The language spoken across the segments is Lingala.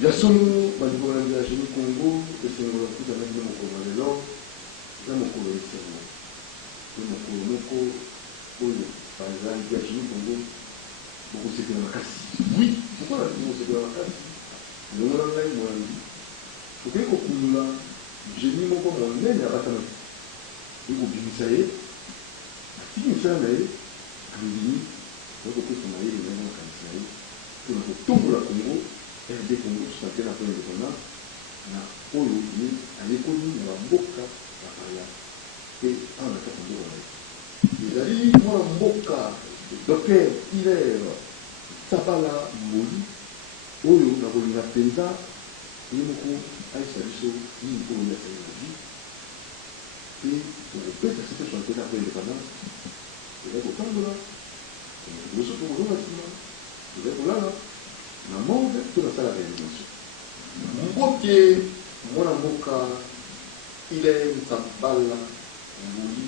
ya solo balibona ya chez Congo et c'est le coup de mettre mon Congo là dans mon Congo c'est mon Congo moko oyo par exemple ya chez Congo beaucoup c'est dans la casse oui pourquoi la c'est dans la casse le monde là moi faut que kokula génie moko mon nene abatana iko bimisaye atiki msana ye kambini donc ko ko na ile na kanisa ye pour le tomber la Congo RD Congo santé na point de kona na oyo ni alekoni na mboka ya paya et en la Congo là ezali mwa mboka docteur Hilaire Tabala Moli oyo na kolinga penza ni moko aisa biso ni moko ya télé et pour répéter cette santé na point de kona et là ko tambola nous sommes au bâtiment et là voilà na monde to na sala réalisation mboke mwana mboka ile Tabala Moli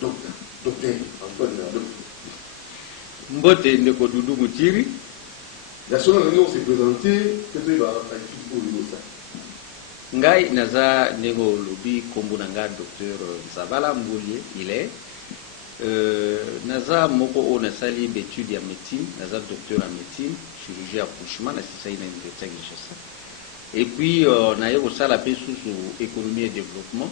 docteur Antoine la docteur Mbote ndeko Dudu Mutiri la solo ndio se présenter que tu vas à au ça ngai naza ndeko lobi kombo nanga docteur Zabala Mbolie il est naza moko o nasali d'études ya médecine naza docteur en médecine chirurgie accouchement na sisa ina université ya Kinshasa et puis na yo sala pe sous économie et développement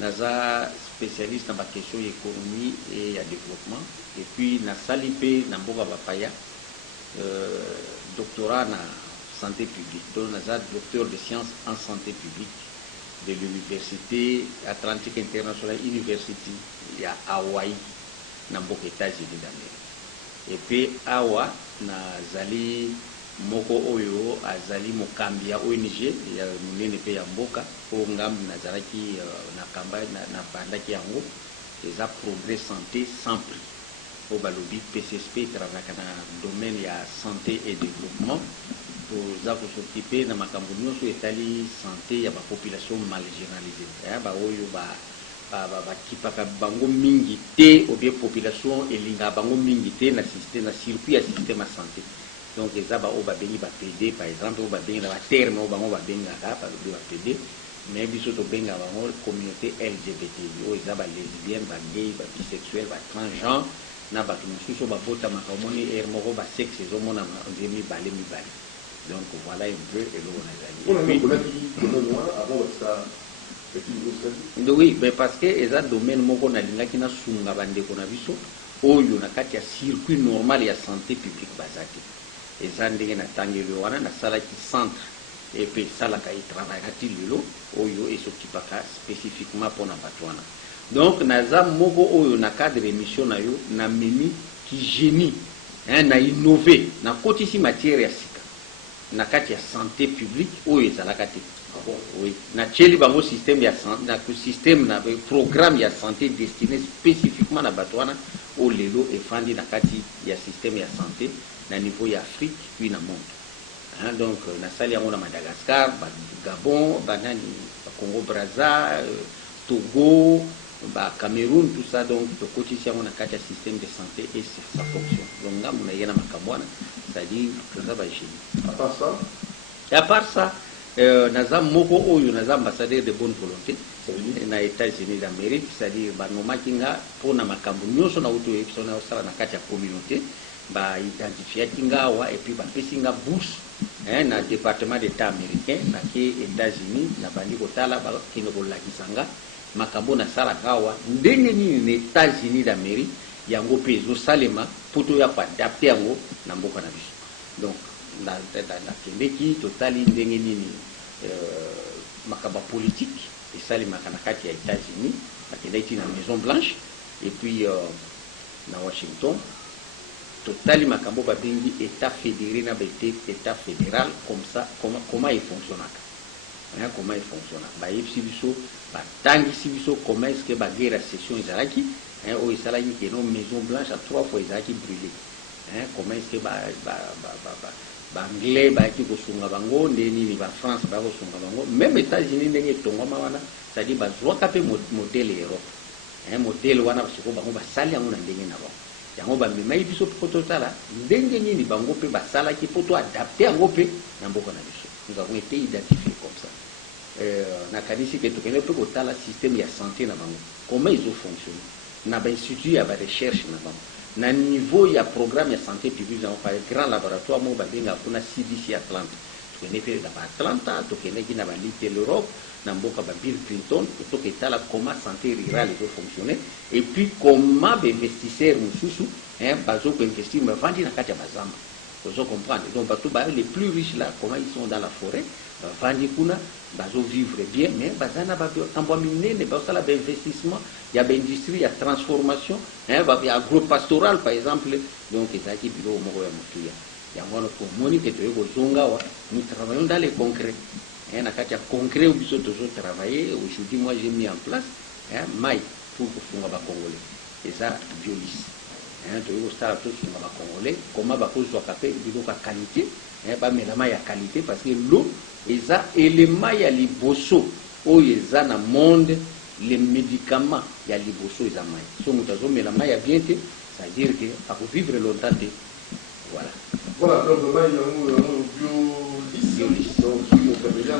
naza spécialiste dans la question économie et développement et puis na sali pe na mboka bapaya doctorat na santé publique donc naza docteur de sciences en santé publique de l'université Atlantique International University ya Hawaii na mboka États-Unis d'Amérique et puis awa na zali moko oyo azali mokambi ya ONG ya munene pe ya mboka o ngambi nazalaki na campagne na bandaki yango eza progrès santé sans prix au balobi PCSP travaillaka na domaine ya santé et développement toza kosokipe na makambo nyonso etali santé ya population mal généralisée ya ba oyo bakipaka bango mingi te ou bien population elinga bango mingi te na système na circuit ya système ya santé donc eza ba o ba bengi ba PD par exemple o ba bengi na ba terme o bango ba benga ka ba PD mais biso to benga bango communauté LGBT o eza ba lesbienne ba gay ba bisexuel ba transgenre na ba mususu ba bota makamoni moko ba sexe zo mona ndemi bale donc voilà un peu et oui mais parce que eza domaine moko na lingaki na sunga bandeko na biso oyo na kati ya circuit normal ya santé publique bazaki eza ndenge na tangelo wana na sala ki centre et puis sala ka travaillati lelo oyo esokipaka spécifiquement pour na batwana donc naza moko oyo na cadre émission na yo na mimi ki génie na innover na kotisi matière ya sika na kati ya santé publique oyo ezalaka te oui na tcheli bango système ya santé na système na programme ya santé destiné spécifiquement na batwana o lelo efandi na kati ya système ya santé na niveau ya Afrique puis na monde donc na sali yango na Madagascar ba Gabon banani ba Congo Brazza Togo ba Cameroun tout ça donc to kotisi yango na kati ya système de santé et sa fonction donc ngamu na yena makamwana c'est-à-dire que ça va génie à part ça naza moko oyo naza ambassadeur de bonne volonté na États-Unis d'Amérique c'est-à-dire banomaki nga mpona makambo nyonso na uto episode na osala na kati ya communauté ba identifiaki nga awa et puis bapesi nga bourse na département d'état américain na ke États-Unis na bandi kotala bakende kolakisa nga makambo na sala awa ndenge nini na États-Unis d'Amérique yango mpe ezosalema poto ya koadapte yango na mboka na biso donc na kendeki totali ndenge nini makaba politique esalemaka na kati ya États-Unis akendaki na Maison Blanche et puis na Washington totali makambo babengi état fédéré na état fédéral comme ça comment il fonctionnaka comment il fonctionne bayebisi biso batangisi biso comment est-ce que baguerre session ezalaki oyo esalaki keno Maison Blanche à 3 fois ezalaki brûlé comment est-ce que anglais bayaki kosunga bango nde nini ba France ba kosunga bango même États-Unis ndenge etongwama wana c'est-à-dire bazwaka mpe modèle Europe modèle wana basiko bango basali yango na ndenge na bango yango bamemai biso mpo totala ndenge nini bango mpe basalaki mpo toadapte yango mpe na mboka na biso. Nous avons été identifiés comme ça. Nakanisi ke tokende mpe kotala système ya santé na bango comment ils ont fonctionné na bainstitut ya barecherche na bango na niveau ya programme ya santé publique yango pa grand laboratoire moko babenga kuna CDC Atlanta. Tokende mpe na baatlanta tokendeki na balite l'Europe na mboka ba Bill Clinton toketala comment santé rurale ezo fonctionner et puis comment bainvestisseurs mosusu bazokoinvestir bavandi na kati ya bazamba. Vous comprendre. Donc les plus riches là, comment ils sont dans la forêt, bavandi kuna bazo vivre bien, mais bazana ba tambamine ne ba sala investissement, il y a industrie, il y a transformation, il y a agropastoral par exemple, donc ezaki bilo moko ya mutuya. Yango ko moni que to zonga wa, nous travaillons dans les concrets. Na kati ya concret biso toujours travailler. Aujourd'hui moi j'ai mis en place mai pour kufunga ba congolais. Et ça biolis. Comment qualité ya qualité parce que l'eau est un élément ya liboso o eza na monde les médicaments ya liboso eza mai so mutazo mela mai ya bien te ça veut dire que pa vivre longtemps te voilà donc mai ya biolis donc si on fait bien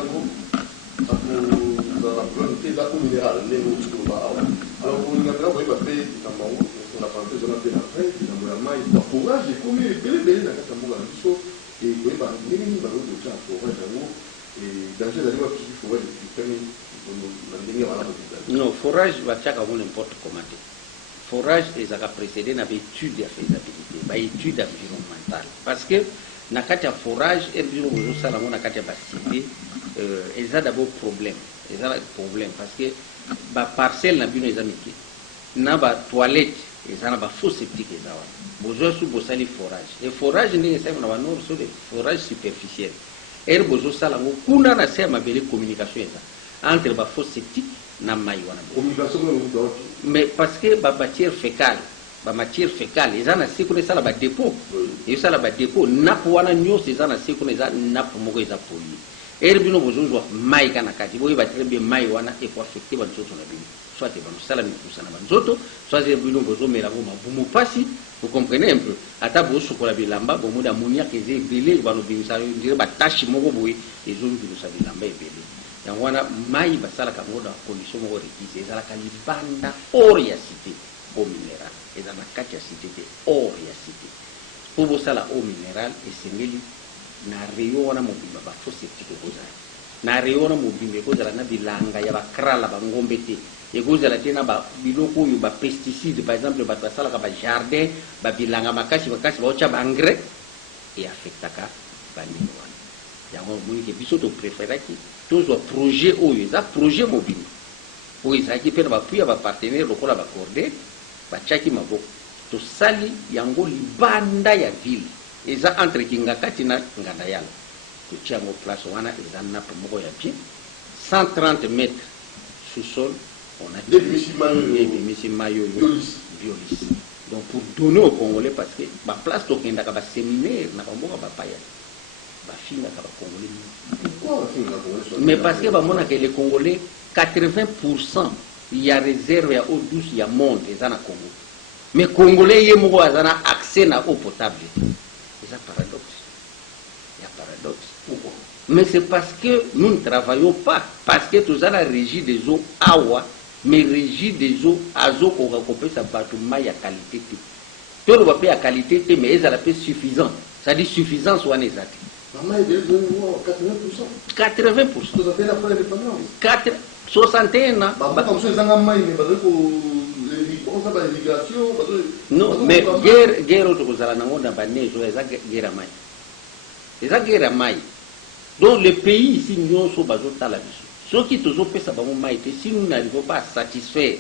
dans la planté la minérale les mots alors on a fait on a pensé que j'en ai après dans la maille pour forage et comme il est belé dans cette mboka na biso et ko ba ndenge ba do cha forage yango et danger d'aller voir petit forage non forage va chaka on n'importe comment forage ezaka précédé na étude ya faisabilité ba étude environnementale parce que na kati ya forage et bino bozo sala na kati ya ba cité eza d'abord problème parce que ba parcelle na bino eza miki na ba toilette ezana ba faux septique ezawa bozo su bosali forage et forage ndenge sema na ba nord sur des forage superficiel bozo sala ngo kuna na sema bele communication eza entre ba faux septique na mai wana communication mais parce que ba matière fécale ezana sikune sala ba dépôt et sala ba dépôt napo wana nyos ezana sikune eza napo moko eza poli bino bozo zo mai kana kati boye ba très bien mai wana e ko affecter ba nzoto na bino soit et banusala mikusa na banzoto soit et bino bozo mela bo mabumu pasi vous comprenez un peu ata bo sokola bilamba bo muda munia keze belé bano bimisa ndire ba tashi moko boye ezo bilusa bilamba ebele yango wana mai basala ka ngoda condition moko requise ezala ka libanda or ya cité au minéral ezala kati ya cité te or ya cité pour bosala au minéral esengeli na reyo wana mobimba ba fo septique kozala na reyo wana mobimba kozala na bilanga ya bakrala bangombe te ekozala te na ba biloko oyo ba pesticide par exemple ba basalaka ba jardin ba bilanga makasi baocha ba engrais et affectaka banini wana yango moni ke biso to préféraki tozwa projet oyo eza projet mobimba oyo ezalaki mpe na bapuya ba partenaire lokola bacorde batiaki maboko tosali yango libanda ya ville eza entre Kingakati na Nganda Yala totia yango place wana eza nappe moko ya bien 130 mètres sous-sol on a des maillots biolis donc pour donner aux Congolais parce que ma place tokendaka ba séminaire na bamboka bapaya bafinga ka ba Congolais pourquoi mais parce que bamona que les Congolais 80% il y a réserve ya eau douce ya monde eza na Congo mais Congolais ye moko azana accès na eau potable. C'est un paradoxe. Il y a un paradoxe. Pourquoi? Mais c'est parce que nous ne travaillons pas. Parce que tout ça, la régie des eaux, awa, mais régie des eaux, azo, qu'on recopère, ça va tout mal à qualité. Tout le monde à qualité, mais ils ont la paix suffisant. Ça dit suffisance ou anézate. 80%. 80%. 61 ans. Non, mais guerre autour guerre mai. Donc les pays ici nous sommes basés dans la vie. Ceux qui te ont fait ça, si nous n'arrivons pas à satisfaire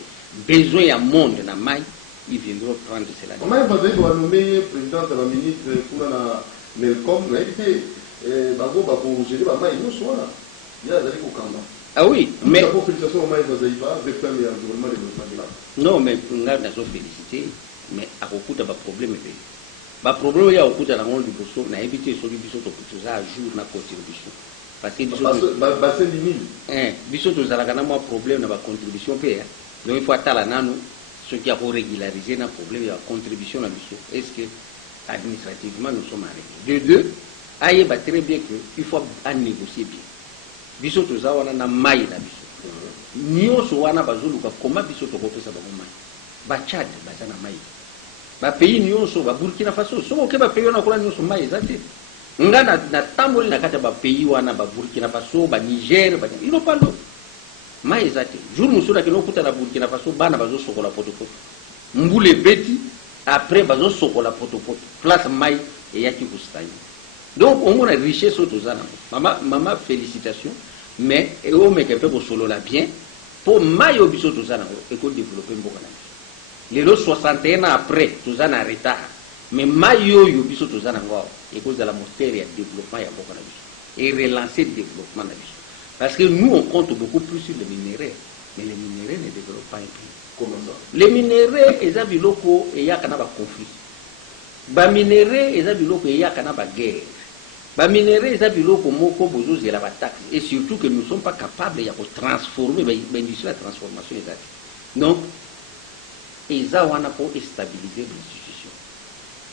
besoin à monde dans mai, ils viendront prendre cela. Comment vous avez nommé président de la ministre pour la Melcom, ah oui, mais non, mais on a félicité, mais à beaucoup de problèmes. Le problème, il y a beaucoup de monde du bosso, on a évité sur le biseau à jour na contribution. Parce que bassin de mille. Biseau, nous avons un problème de la contribution. Donc il faut attendre la nano ce qui a régularisé un problème de la contribution à l'issue. Est-ce que administrativement nous sommes arrêtés? De deux, il va très bien qu'il faut négocier bien. Biso toza wana na mai na biso. Nyonso wana bazoluka koma biso tokopesa bango mai. Ba Tchad baza na mai. Ba pays nyonso ba Burkina Faso so ke ba pays wana kola nyonso mai ezate. Nga na tamboli na kata ba pays wana ba Burkina Faso ba Niger ba ino palo. Mai ezate. Jour musula ke no kuta na Burkina Faso bana bazo sokola potopoto. Mbule beti après bazo sokola potopoto. Place mai et yaki kustani. Donc on a richesse autour de maman félicitations, mais on met quelqu'un pour solo là bien pour maillot biso tout ça et qu'on développe un bon les 61 ans après tout ça en retard mais maillot yo biso tout ça et cause de la mystère et développement ya bon et relancer le développement parce que nous on compte beaucoup plus sur les minéraux mais les minéraux ne développent pas un pays. Comment ça? Les minéraux ils ont biloko et ya kana ba conflit ba minéraux ils ont biloko et ya kana ba guerre. Les minéraux, ils ont taxe. Et surtout que nous ne sommes pas capables de transformer l'industrie de la transformation. Donc, ils ont stabiliser l'institution.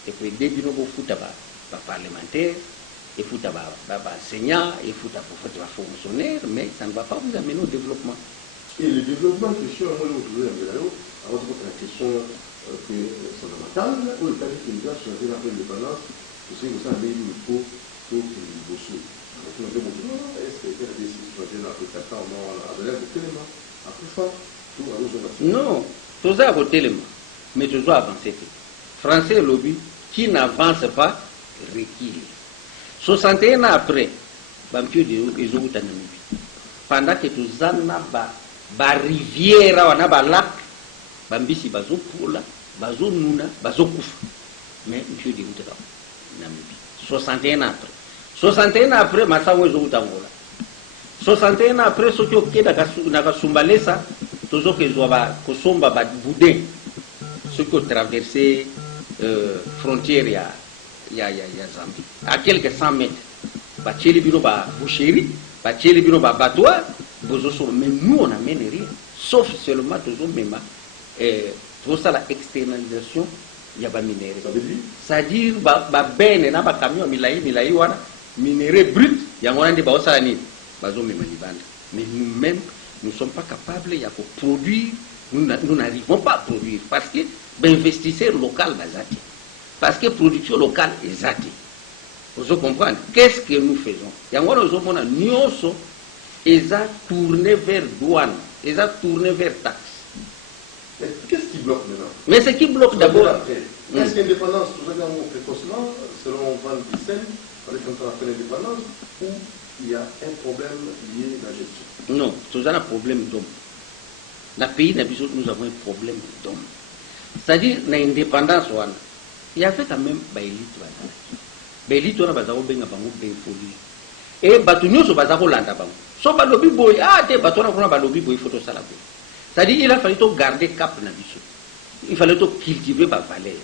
Et puis, dès que nous avons parlementaires, il faut enseignants, il faut fonctionnaires, mais ça ne va pas vous amener au développement. Et le développement, question, moi, je voulais avant la question fondamentale, où le cas de l'État sur l'indépendance, vous savez, vous savez, il faut est-ce que non, tout ça a tellement, mais tout ça avancé. Français lobby qui n'avance pas recule. 61 ans après, pendant que tout ça n'a rivière, n'a lac, bambisi bazo pula, bazo nuna, bazo kouf. Mais monsieur de Namibie. 61 ans après. 61 ans après, Massawo Zoutangola. 61 ans après, ce qui est dans Sumbalesa, tout ce qui est Kosomba Boudin, ceux qui ont traversé frontière, il y a Zambie, à quelques 100 mètres. Bacheli Bino ba boucherie, Bacheli Bino ba battoir, mais nous on n'amène rien, sauf seulement toujours même, tout ça la externalisation. Il y a des minéraux. C'est-à-dire, ben, na ba camion milai wana minéraux bruts, il y a des baosalani, mais nous-mêmes, nous ne sommes pas capables de produire, nous n'arrivons pas à produire parce que l'investisseur local bazati, parce que production locale est zati. Vous comprenez? Qu'est-ce que nous faisons? Il y a nous ils ont tourné vers douane, ils ont tourné vers taxe. Qu'est-ce qui bloque maintenant? Mais ce qui bloque d'abord. Est-ce qu'indépendance, tout ça précocement, selon Van Bissen, quand on appelle l'indépendance, ou il y a un problème lié à la gestion? Non, tout ça a un problème d'homme. Dans le pays, nous avons un problème d'homme. C'est-à-dire, dans l'indépendance, il y avait quand même des élites. Les élites, on a des folie. Et nous sommes des Hollande. So ba lobby boy, te batona kuna ba lobby boy photo sala boy. C'est-à-dire il a fallu to garder cap na biso. Il fallait to cultiver ba valeur.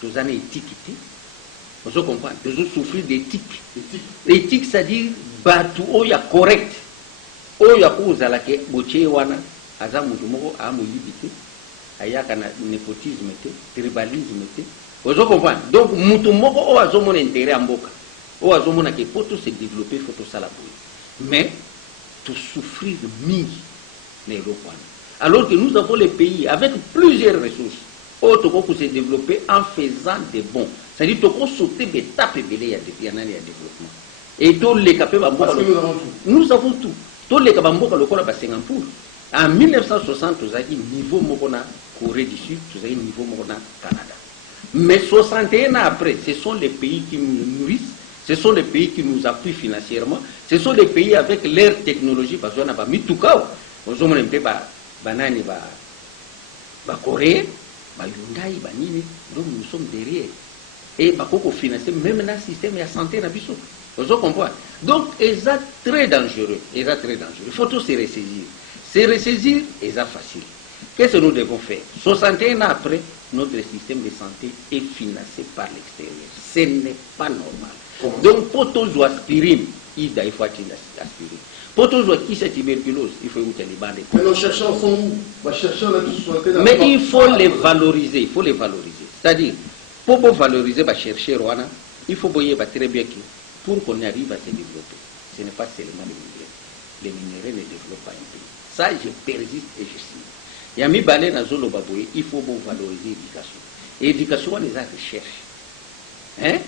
Tous années étiqueté. Vous comprenez? Tous souffrir d'éthique. Éthique c'est-à-dire batu oya correct. Oya kuzala ke boche wana aza mutu moko amu yibite. Ayaka na népotisme te, tribalisme te. Vous comprenez? Donc mutu moko o azo mon intérêt amboka. O azo mona ke poto se développer photo sala boy. Mais tout souffrir de mille les Européens. Alors que nous avons les pays avec plusieurs ressources. Autres pour se développer en faisant des bons. C'est-à-dire que nous sauter des tapes et des développement. Et tous les capables nous avons tout. Tous les capables de Singapour. En 1960, nous avons niveau Mokona Corée du Sud, nous avons niveau Mokona Canada. Mais 61 ans après, ce sont les pays qui nous nourrissent. Ce sont les pays qui nous appuient financièrement. Ce sont les pays avec leur technologie. Parce qu'on a mis tout cas. On a mis banane, Corée, Hyundai, Nini. Donc nous sommes derrière. Et on finance même dans le système de santé. Vous comprenez? Donc, c'est très dangereux. Il faut tout se ressaisir. Se ressaisir, c'est facile. Qu'est-ce que nous devons faire? 61 ans après, notre système de santé est financé par l'extérieur. Ce n'est pas normal. Donc, pour tous les aspirines, il faut aspirer. Pour toujours qui c'est tuberculose, il faut écouter les bandes. Mais nos chercheurs sont où? Mais il faut les valoriser, il faut les valoriser. C'est-à-dire, pour valoriser, chercher, il faut très bien que pour qu'on arrive à se développer, ce n'est pas seulement les minéraux. Les minéraux ne développent pas un pays. Ça, je persiste et je signe. Il y a mis balai dans zone baboye, il faut valoriser l'éducation. Et l'éducation, on les a recherche.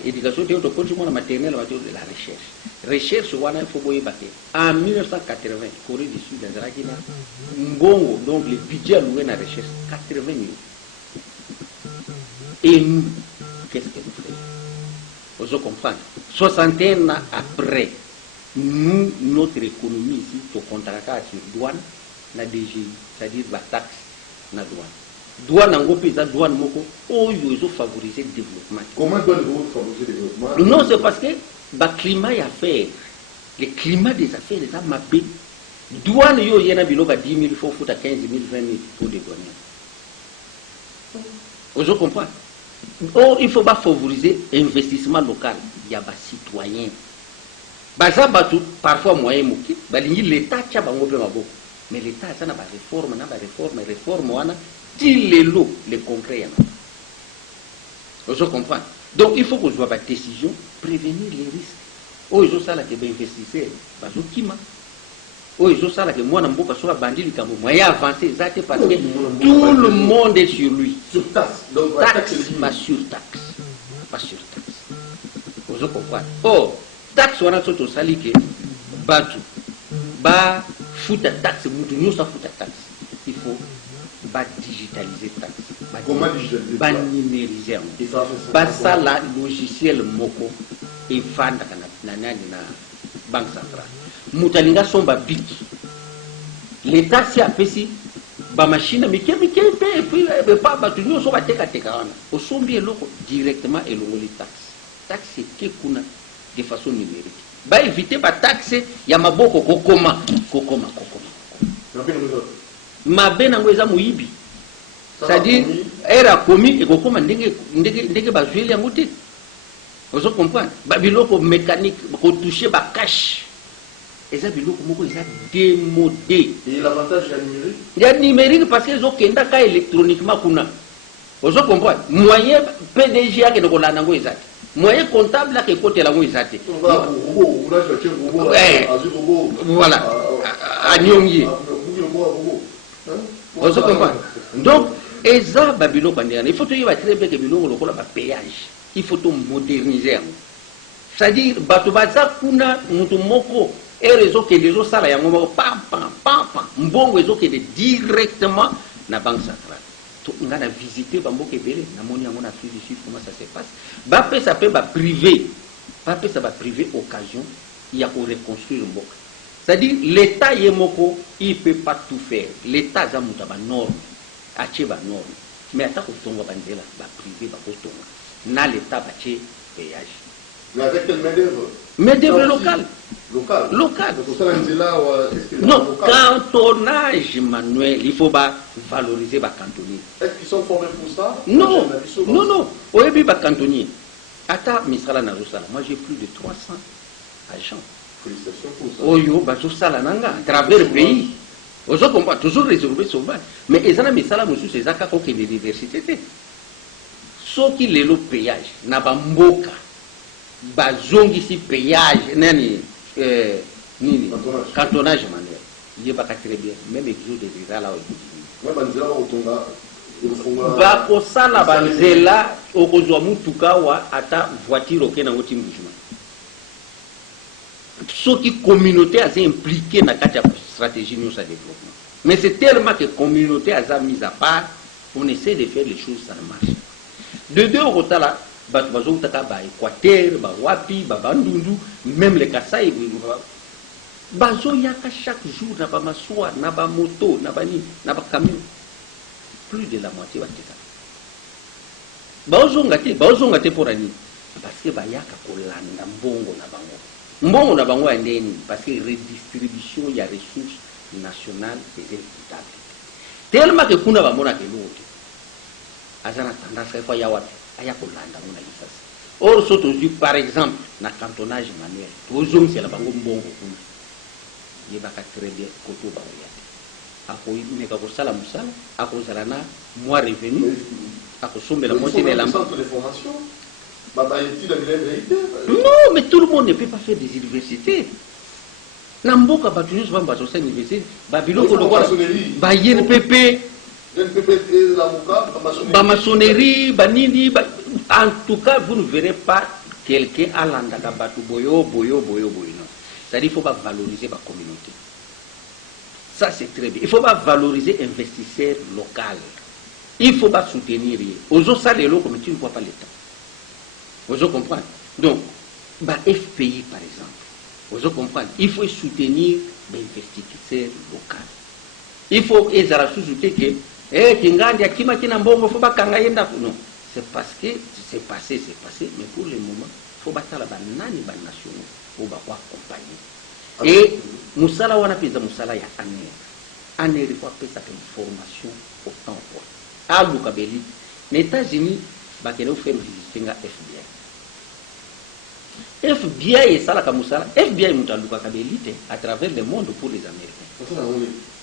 Éducation, c'est la maternelle, de la recherche. Recherche, il faut battre. En 1980, Corée du Sud, Ngongo, donc le budget alloué à la recherche, 80 millions. Et nous, qu'est-ce que nous faisons? Vous comprenez? 61 ans après, nous, notre économie ici, au contrat sur douane, la DGI, c'est-à-dire la taxe, la douane. Douane en gros, la douane moko, ils ont favorisé le développement. Comment doit-on favoriser le développement? Non, c'est parce que le climat et affaires, le climat des affaires, les hommes m'appellent. Douane, il y en a 10 000, il faut 15 000, 20 000 pour des douaniers. Vous comprenez? Oh, il faut pas favoriser l'investissement local. Il y a des citoyens. Parfois, moyen mouki, l'État a mais l'État a une réforme, les concrets. Vous comprenez? Donc, il faut que je vois des décisions, prévenir les risques. Oh, ils ont ça là que investisseurs, oh, ils ont ça là que moi, je suis bandit, moyen avancé, parce que tout le monde est sur lui. Sur taxe, donc taxe, pas sur taxe. Pas sur taxe. Vous comprenez? Oh, taxe, on a tout ça que batu, fout taxe, nous ça fout taxe. Il faut digitaliser taxe. Comment digitaliser? Numériser. Ça la logiciel moko et vendre na banque centrale. Mutalinga somba biki. L'État si apesi ba machine mais puis pas ba tout so ba teka wana. Au sombi eloko directement elongoli taxe. Taxe qui kuna de façon numérique. Ba éviter ba taxe ya maboko kokoma. Mabe na ngweza muibi. C'est-à-dire era commis et kokoma ndenge ba jouer yango te. Vous comprenez? Ba biloko mécanique ko toucher ba cash. Et ça biloko moko ils a démodé. Et l'avantage du numérique? Il y a numérique parce qu'ils ont kenda ka électroniquement kuna. Vous comprenez? Moyen PDG ke ko lana ngo ezati. Moyen comptable ke côté la ngo ezati. Voilà. À Nyongi. Vous comprenez? Donc, Eza Babilo Bandiana, il faut que tu aies très bien que Bilo le péage. Il faut tout moderniser. C'est-à-dire, Batubaza Kuna, Mutumoko, et réseau que les autres salariés, Mbongo, réseau qui est directement dans la banque centrale. On a visité Bambo Kebele, on a fait ici comment ça se passe. Bapé, ça peut privé. Bapé, ça va privé occasion, il y a pour reconstruire le Mboka. C'est-à-dire, l'État Yemoko, il ne peut pas tout faire. L'État a une norme. Acheba norme. Mais attends, on va privé, na l'État va péage. Mais avec quelle main-d'œuvre? Main-d'œuvre locale. Local. Non, cantonnage manuel, il faut valoriser les cantonniers. Est-ce qu'ils sont formés pour ça? Non. Au début, les cantonniers. Attends, moi j'ai plus de 300 agents. Félicitations pour ça. Oyo, à travers le pays. Vous comprenez, toujours réservé sauvage. Mais ils ont mis ça là, monsieur, c'est ça qu'il y a des diversités. Ce qui est le péage, n'a pas mboka. Bazong ici, péage, cantonnage manuel. Il n'y a pas très bien. Même exode des là où bakosala banzela okozwa mutuka wa ata voiture okena ngoti mbujuma. Ceux qui communauté a impliqué dans la stratégie de développement. Mais c'est tellement que la communauté a mis à part, on essaie de faire les choses, ça ne marche. De deux côtés là, Équateur, Wapi, Bandundu, même les Kassai, Bazo yaka chaque jour, n'a pas massoua, n'a pas moto, n'a pas camion. Plus de la moitié va être Bazo ngate pour Annie. Parce que Bayaka Kolanda, Mbongo, n'a pas Mbongo na bango ndeni parce que redistribution ya ressources nationales et équitable. Tellement que kuna bamona ke lote. Azana tendance kwa ya wapi? Aya kolanda mona lisasi. Or soto du par exemple na cantonnage manuel. Tozong c'est la bango mbongo kuna. yebaka très bien koto baoya te akoyimeka kosala mosala akozala na mwa revenu akosombela mwasi na elamba. Non, mais tout le monde ne peut pas faire des universités. Namboka bato nyonso bamba bazosa université babiloko lokola ba INPP bamaçonnerie banini en tout cas vous ne verrez pas quelqu'un alandaka bato boyo non. C'est-à-dire il faut pas valoriser la communauté. Ça c'est très bien. Il faut pas valoriser investisseurs local. Il faut pas soutenir. Aux autres salles comme tu ne vois pas l'État. Vous comprenez? Donc, FPI par exemple. Vous comprenez? Il faut soutenir les investisseurs locaux. Il faut sous-ajouter que non. C'est parce que c'est passé, mais pour le moment, il faut battre la banane nationaux pour accompagner. Et Moussala wana pesa Moussala ya aner il faut appeler ça une formation au temps quoi. À Lukabeli, les États-Unis bakene faire visiter FBI. FBI est ça la Moussala. FBI mutaluka kabeli à travers le monde pour les Américains.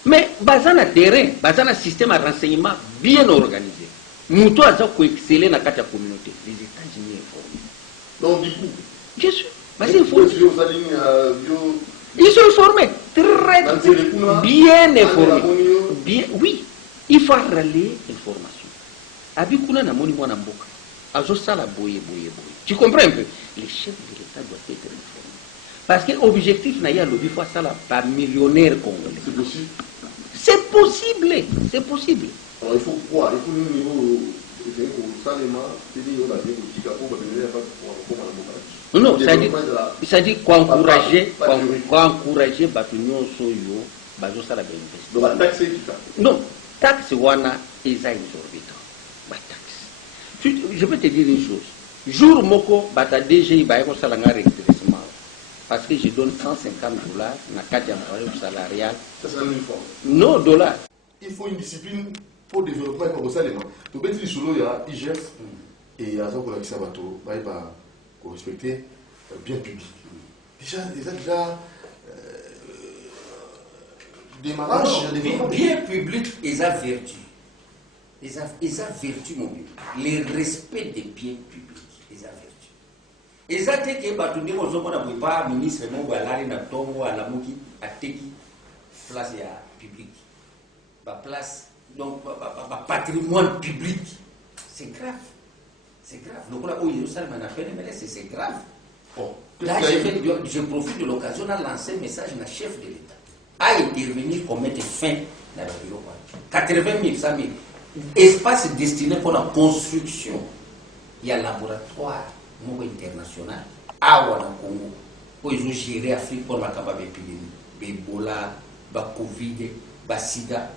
Mais bazana terrain, bazana système de renseignement bien organisé. Moutou a ko exceller dans la communauté. Les États-Unis informés. Donc du coup, bien sûr, ils sont informés, très bien informés. Bien, oui, il faut râler l'information. Abikuna na moni mwana mboka. Azo sala boye. Tu comprends un peu? Les chefs de l'État doivent être informés. Parce que l'objectif n'a pas lobby fois ça là par millionnaire congolais. C'est possible. C'est possible. Alors il faut quoi? Il faut le niveau non, c'est-à-dire qu'encourager Batunion Soyo, Bazosala Bénéfice. Non, taxe wana est exorbitant. Je peux te dire une chose. Jour moko, bata DG, baeko salanga redressement. Parce que je donne $150 na kati employé salarial. Ça c'est l'uniforme. Non, dollars. Il faut une discipline pour le développement et pour ça les mains. Donc, il y a IGF et il y a un peu de bateau, pour respecter bien public. Déjà démarrage, bien public, ils ont vertu. Ils ont vertu, mon Dieu. Le respect des biens publics, ils ont vertu. Ils ont dit que Batouni, on ne peut pas ministre, on va aller dans le temps, à la mouki, à Teki, place public. Place. Donc, patrimoine public, c'est grave. C'est grave. Donc, là où il y a c'est grave. Bon. Là, je profite de l'occasion de lancer un message à chef de l'État. À intervenir pour mettre fin dans le bureau. 80 000, 100 000. Espace destiné pour la construction. Il y a un laboratoire international à Congo où ils ont géré l'Afrique pour la capacité d'épidémie. Ebola, Covid, Sida.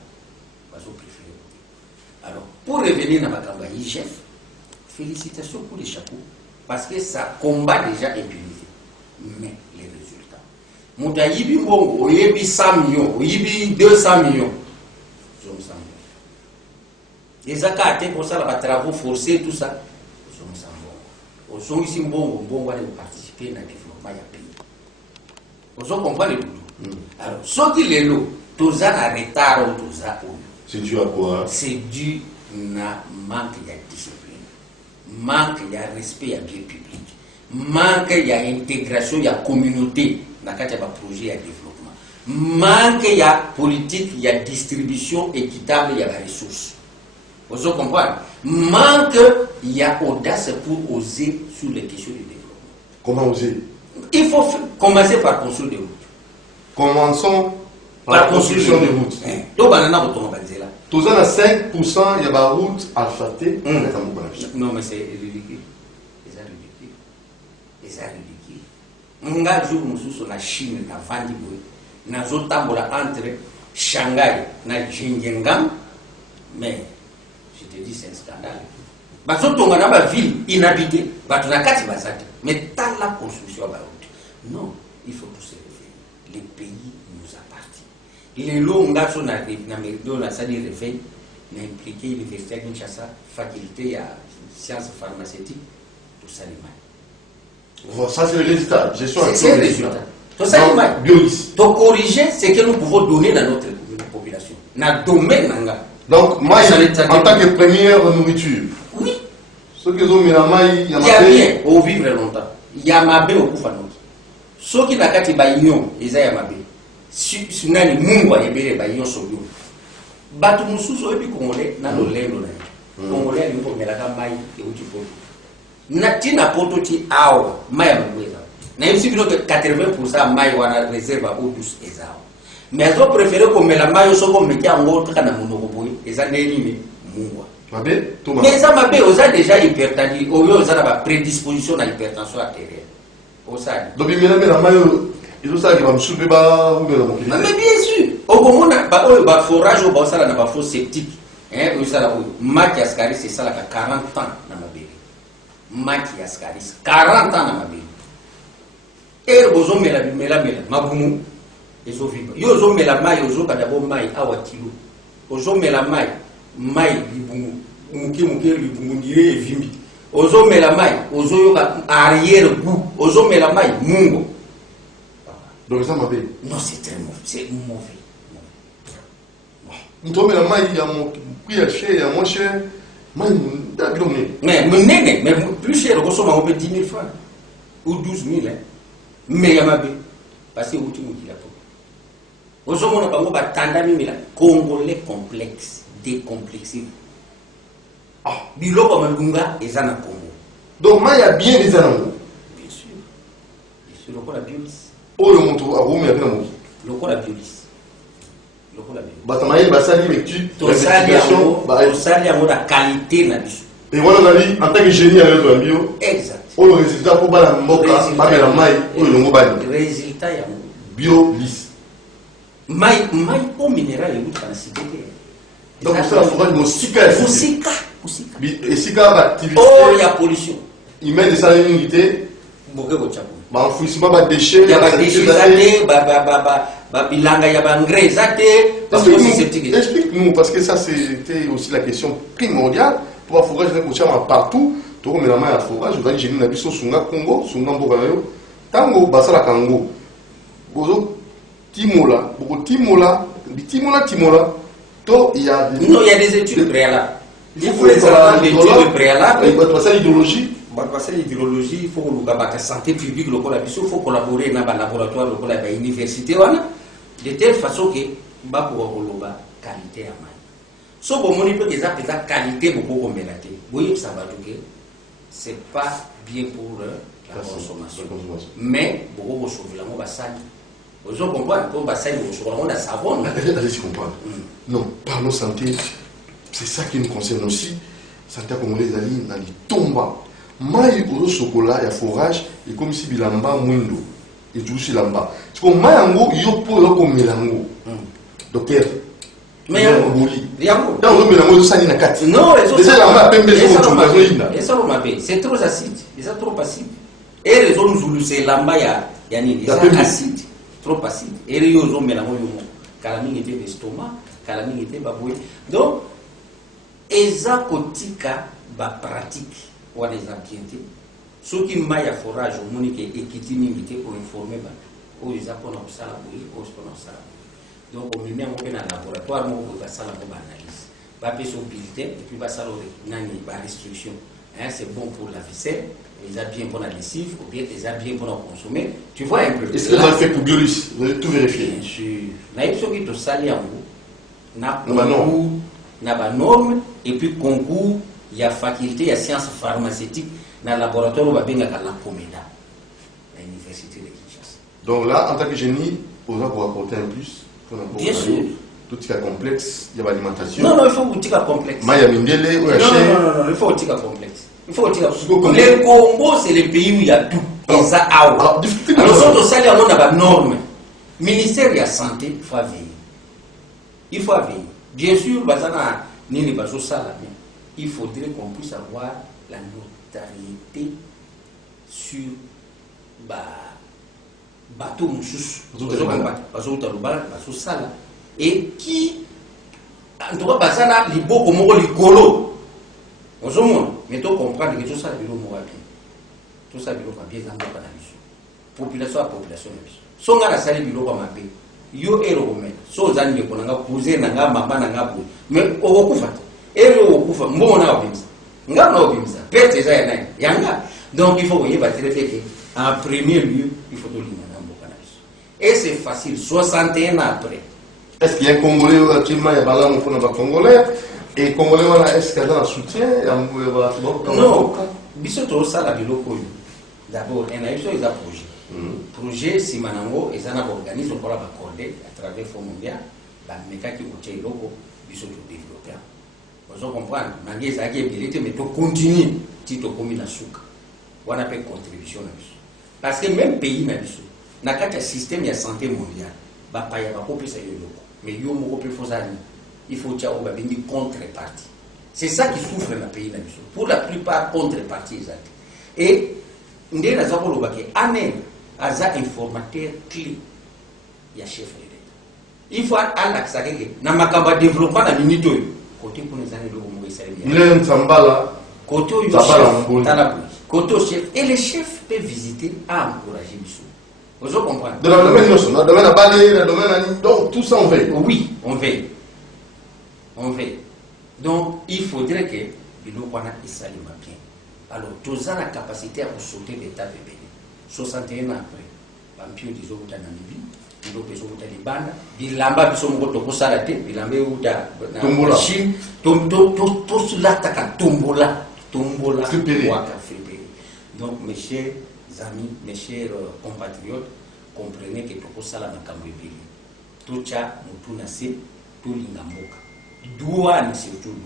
Alors, pour revenir dans ma campagne IGF, félicitations pour les chapeaux, parce que ça combat déjà l'impunité. Mais les résultats. Moutaïbi Mbongo, Oyebi 100 millions, Oyebi 200 millions. Nous sommes 100 millions. Les actes pour ça, les travaux forcés, tout ça, nous sommes 100 millions. Nous sommes ici Mbongo, va participer dans le développement du pays. Nous comprenez tout. Alors, ce qui est là, tout ça a retard ou tout ça. C'est dû à quoi? C'est dû à manque de discipline, manque de respect à bien public, manque d'intégration de la communauté dans le projet de développement, manque de politique de distribution équitable de la ressource. Vous comprenez? Manque d'audace pour oser sur les questions du développement. Comment oser? Il faut commencer par construire des routes. Commençons par la construction des routes. Donc, on a là. Tous à 5%, il y a des routes alphatées. Non, mais c'est ridicule. C'est ridicule. C'est ridicule. Un jour, nous sommes en Chine, dans Vandiboui. Nous sommes entre Shanghai et Xinjiang. Mais, je te dis, c'est un scandale. Parce que nous avons une ville inhabitée. Nous avons une ville. Mais dans la construction de la route. Non, il faut tout se référer. Les pays nous appartiennent. Les lots ont été dans la salle de réveil, impliqué l'université de Kinshasa, faculté à sciences pharmaceutiques, tout ça les mains. Ça c'est le résultat. C'est le résultat. To ça il m'a Biolis. to corriger ce que nous pouvons donner dans notre population. Na domaine nanga. Donc, maï, en tant que première nourriture. Oui. Ceux qui ont mis la maï, il y a Il y a bien au vivre longtemps. Il y a mabe au kufano. Ceux qui nakati ba yon, ils a mabe. Si nani mungu ayebele ba yon sobyo. Batu mususu ebi kongolais na lo lendo na. Congolais ni ko melaka mai e uti poto. Na tina poto ti awa mai amweza. Na yisi bino que 80% mai wana réserve au douce ezao. Mais ils ont préféré qu'on mette la maille au qu'on mette en haut quand on a monopole. Ils ont éliminé Mouwa. Mais ça m'a bien, ils ont déjà hypertension. Ils ont une prédisposition à l'hypertension artérielle. Donc ils mettent la maille, ils ont ça qui va me soulever mais bien sûr. Au moment où on a forage, on a un faux sceptique. Maki Ascaris, c'est ça, 40 ans dans ma bébé. Maki Ascaris, 40 ans dans ma bébé. Et ils ont mis la maboumou. Ils ont vu. Ils ont mis la maille, ils ont d'abord maille à Watilo. Ils ont mis la maille, maille, muki libungu dire vimbi. Ils ont mis la maille, ils ont arrière goût. Ils ont mis la maille, mungo. Donc ça m'a fait. Non, c'est très mauvais. C'est mauvais. Nous avons mis la maille, il y a mon prix à cher, il y a moins cher. Mais plus cher, on consomme à peu 10 000 francs. Ou 12 000. Mais il y a ma bé. Parce que vous avez la peau. Aujourd'hui, on a tandami Congolais complexe, décomplexé. Biloko Malunga et Zana Congo. Donc, il y a bien des animaux. Bien sûr. Bien sûr, le la biolis. Oh, le monto, à vous, mais bien mon. Le la biolis. Le la biolis. Batamaï, Bassali, lecture, investigation, la qualité na biso. Et voilà, on a dit, en tant que génie avec le bio. Exact. Oh, le résultat pour la mboka, pas la maille, oh, le mobile. Résultat, il y a Biolis. Maï au minéral et l'autre en cité. Donc, ça, il faudra que Sika. Et Sika va activité. Oh, il y a pollution. Il met des salinités. Bah, enfouissement, bah, déchets. Il y a des déchets, bilanga, il y a des engrais, parce que explique-nous, parce que ça, c'était aussi la question primordiale. Pour la forage, il y a partout. Tu vois, mais la main à forage, vous allez gérer une abysso sur le Congo, sur le Namborayo. Tango, bah, ça, la Congo. Bozo, Timola, Timola, il y a des... Non, il y a des études préalables. Il faut les avoir des études préalables. Il faut passer l'idéologie. Il faut que la santé publique, il faut collaborer dans le laboratoire, dans l'université, de telle façon que la qualité à main. Si on peut dire que la qualité est beaucoup mélatée, ce n'est pas bien pour la consommation. Mais, beaucoup de choses, vous comprenez, pour on a savon. Allez-y comprendre. Non, parlons santé, c'est ça qui nous concerne aussi. Santé congolaise, dans les tombes. Maï au chocolat et forage, et comme si bilamba mwindo, et tout si lamba. C'est comme maïango, yopo yoko melango. Docteur. Mais yango. Dans le melango, ça n'y n'a qu'à. Non, déjà lamba pembe c'est trop acide. C'est trop acide. Et les autres nous c'est lamba ya yani, c'est acide. Trop acide. Et les autres melango yomo. Calamine était l'estomac, calamine était baboué. Donc, eza kotika ba pratique. Ou les ambientés. Ceux qui maillent à forage, au monde qui est équité, pour informer, où ils apprennent à ça, où ils apprennent ça. Donc, on met un laboratoire, on va faire l'analyse. On va faire son bulletin, et puis on va faire la restriction. C'est bon pour la ficelle, ils ont bien pour la lessive, ou bien ils ont bien pour la consommer. Tu vois un peu. Est-ce que ça fait pour Biolis? Vous avez tout vérifié? Bien sûr. Nous avons tout ça, nous avons norme, et puis concours. Il y a faculté, il y a sciences pharmaceutiques dans le laboratoire où on va bien la Comeda, l'université de Kinshasa. Donc là, en tant que génie, on va vous apporter un plus. Bien sûr. Tout ce qui est complexe, il y a l'alimentation. Non, il faut un petit complexe. Maya Mindele, ou non, il faut un petit complexe. Il faut un petit complexe. Le Congo, c'est le pays où il y a tout. Alors, nous sommes on a des normes. Le ministère de la Santé, il faut veiller. Il faut veiller. Bien sûr, il faudrait qu'on puisse avoir la notariété sur bateau et qui en tout cas ça les beaux comme les colo mais tu comprends que tout ça bien tout ça va bien dans population à population so nga na sali biloko mabe yo eromela so zani ko nanga cousin nanga mama nanga bo mais okufa okufa mbona obimisa nga na obimisa pete za yana yanga donc il faut que yeba très bien que en premier lieu il faut tolinga na mboka na biso et c'est facile 61 ans après. Est-ce qu'il y a un Congolais actuellement il y a pas là mon fond Congolais et Congolais voilà est-ce qu'il y a un soutien non biso to sala biloko d'abord un aïso est un projet. Projet Simanango et un organisme pour accorder à travers le Fonds mondial, la mécanique qui est logo, biso to développer. Vous comprenez, malgré ça qui est abilité, mais to continuer, tito comme na souka. On appelle contribution na biso. Parce que même pays na biso, na kati système ya santé mondiale, ba pa ya ba kopi sa yo loko. Mais yo mo kopi fozani, il faut tia oba bengi contrepartie. C'est ça qui souffre dans le pays na biso. Pour la plupart contrepartie exact. Et ndé na zako lobake amen. Aza informateur clé ya chef de l'État. Il faut aller que na makamba développement na minute côté pour les années de Congo il est un sambala côté yo chef côté chef et les chefs peuvent visiter à encourager biso. Vous comprenez? Dans le domaine dans le domaine à Balé, dans le domaine donc tout ça on veille. Oui, on veille. On veille. Donc il faudrait que biloko na esalima bien. Alors tous a la capacité à sauter l'état de Bénin. 61 ans après, Bampio disons que Namibie, il a besoin de Libana, Bilamba biso moko to kosala te, Bilamba uta na Chine, tout cela taka tombola waka fripé. Donc mes chers amis, mes chers compatriotes, comprenez que to kosala makambo ebele. Tout ça mutuna se tout lingamboka. Douane surtout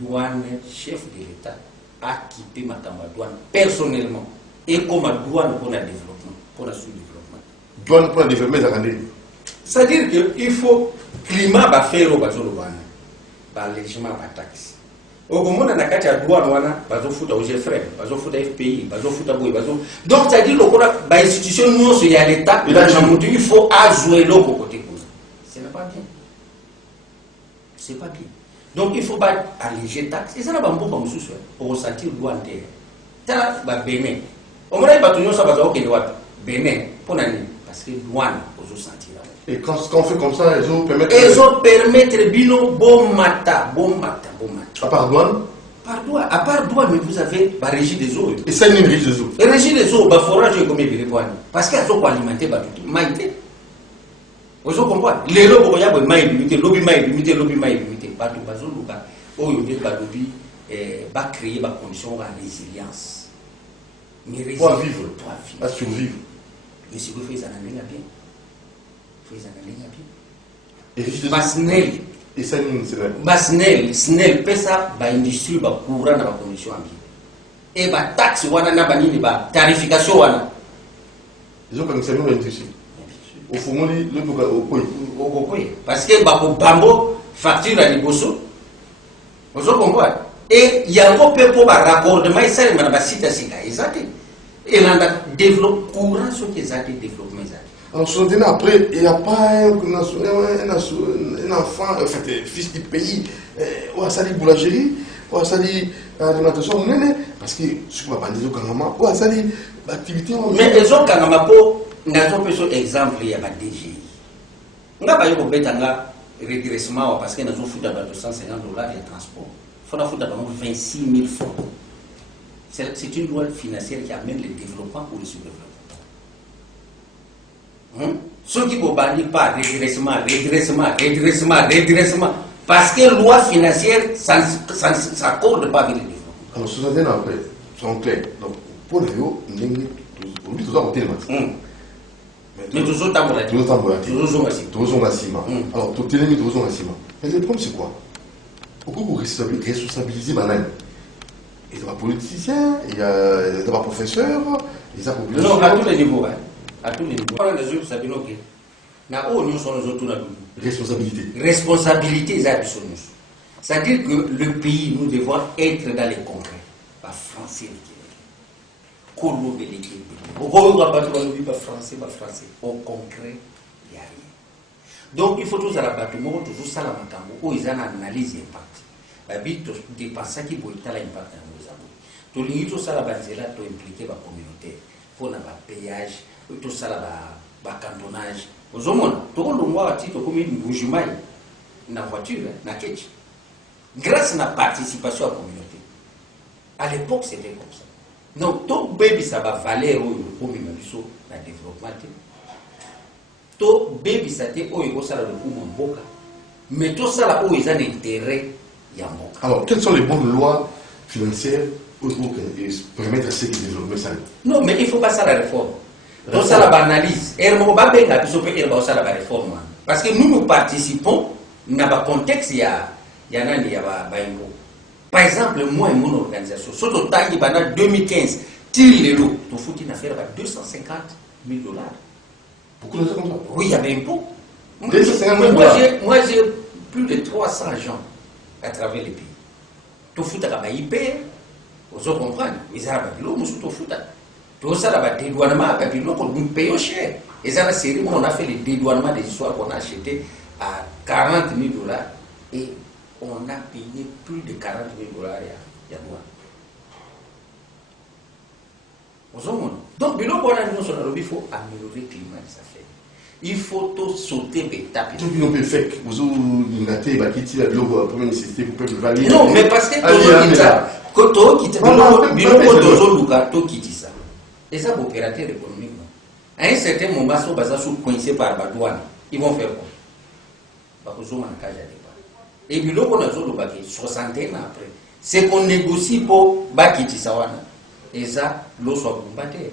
douane chef de l'État a quitté makambo douane personnellement. Et comme douane pour le développement, pour le sous-développement. Douane pour le développement, c'est-à-dire qu'il faut climat va faire au bateau de douane, l'allègement de taxes. Au moment où on a la douane, bateau fout au GFR, bateau fout au FPI, bateau fout à Boui, bateau. Donc c'est-à-dire que l'institution nous il y a l'État, il faut ajouter l'autre côté. Ce n'est pas bien. C'est pas bien. Donc il faut pas alléger les taxes. Et ça n'a pas beaucoup comme souci pour ressentir douane terre. Ça va Bénin. On va dire ça va ok Bénin pour l'année parce que douane aux sentir. Et quand on fait comme ça, ils ont permettre bino bon mata. À part douane. À part douane, mais vous avez la régie des eaux. Et ça, une régie des eaux. La régie des eaux, le forage est comme il parce qu'elles ont alimenté tout maïté. Vous comprenez? Les lobes, il y a des maïs limités, lobby maïs limité, pas tout bazou, oh, il y a des créer des conditions de résilience. Pour vivre, à survivre. Mais si vous faites ça, bien. Et Masnel. Et ça, Masnel, pesa ba industrie ba courant na ba condition ambiante. Et ba taxe wana na ba nini ba tarification wana. Ils ont comme ça nous industrie. Au fond, le au parce que ba ko bambo facture à liboso. Vous comprenez? Et il y a un peu pour ba raccordement ça il m'a ba site sika exact. Et là développe courant ce qui est développement. Alors, après, il n'y a pas un enfant, en fait, fils du pays, ou à sali boulangerie, ou à sali alimentation, parce que ce qu'on va dire, ou à sali activité. Mais ils ont quand même pas exemple, il y a pas de DG. On n'a pas eu de redressement parce que nous avons foutu $250 de transport. Il faut foutre 26 000 francs. C'est une loi financière qui amène le développement pour le sous-développement. Ceux qui ne bandent pas redressement, parce que la loi financière, ça ne s'accorde pas avec le développement. Alors, 60 ans après, sont clairs. Donc, pour les autres, on dit toujours côté mais toujours tambola. Toujours massima. Alors, tout est toujours massima. Mais le problème, c'est quoi? Pourquoi vous responsabilisez Banane? Il y a des politiciens, il y a des professeurs, il y a des populations. Non, à tous les niveaux. À tous les niveaux. Responsabilité. Responsabilité, c'est-à-dire que le pays, nous devons être dans les concrets. Pas français, au concret, il n'y a rien. Donc il faut tous à la bâtiment, toujours ça la matambo, où ils en analysent l'impact. La vie, tu dépenses qui peut être l'impact dans nos abonnés. Tu lis tout ça la base là, tu impliquer la communauté pour le payage, tout ça là cantonnage aux hommes tout le monde a titre comme une bougemaille na voiture na ketch grâce à la participation à la communauté. À l'époque c'était comme ça. Donc tout baby ça va valeur au communauté na développement tout baby ça te au ça le coup mboka mais tout ça là où ils ont intérêt ya mboka. Alors quelles sont les bonnes lois financières pour permettre à ceux qui développent ça? Non mais il faut pas ça la réforme. Donc ça la analyse. Parce que nous participons dans le contexte il y a par exemple moi et mon organisation surtout en 2015 il y a une affaire de 250 000 $. Beaucoup de gens comme ça. Oui, il y avait un peu. 250 000 $. Moi j'ai plus de 300 gens à travers les pays. Tout fout à IP, vous comprenez, ils ont tout ça là, dédouanement, et puis nous payons cher. Et ça, la série, on a fait le dédouanement des histoires qu'on a achetées à 40 000 $. Et on a payé plus de 40 000 $. Donc, il faut améliorer le climat des affaires. Il faut tout sauter d'étape. Tout le monde fait vous avez la première nécessité pour le valider. Non, mais parce que et ça, opérateur économique. À un certain moment, ils sont coincés par la douane. Ils vont faire quoi? Et puis, là, on a 61 ans après. C'est qu'on négocie pour Bakiti Sawana. Et ça, l'eau soit combattée.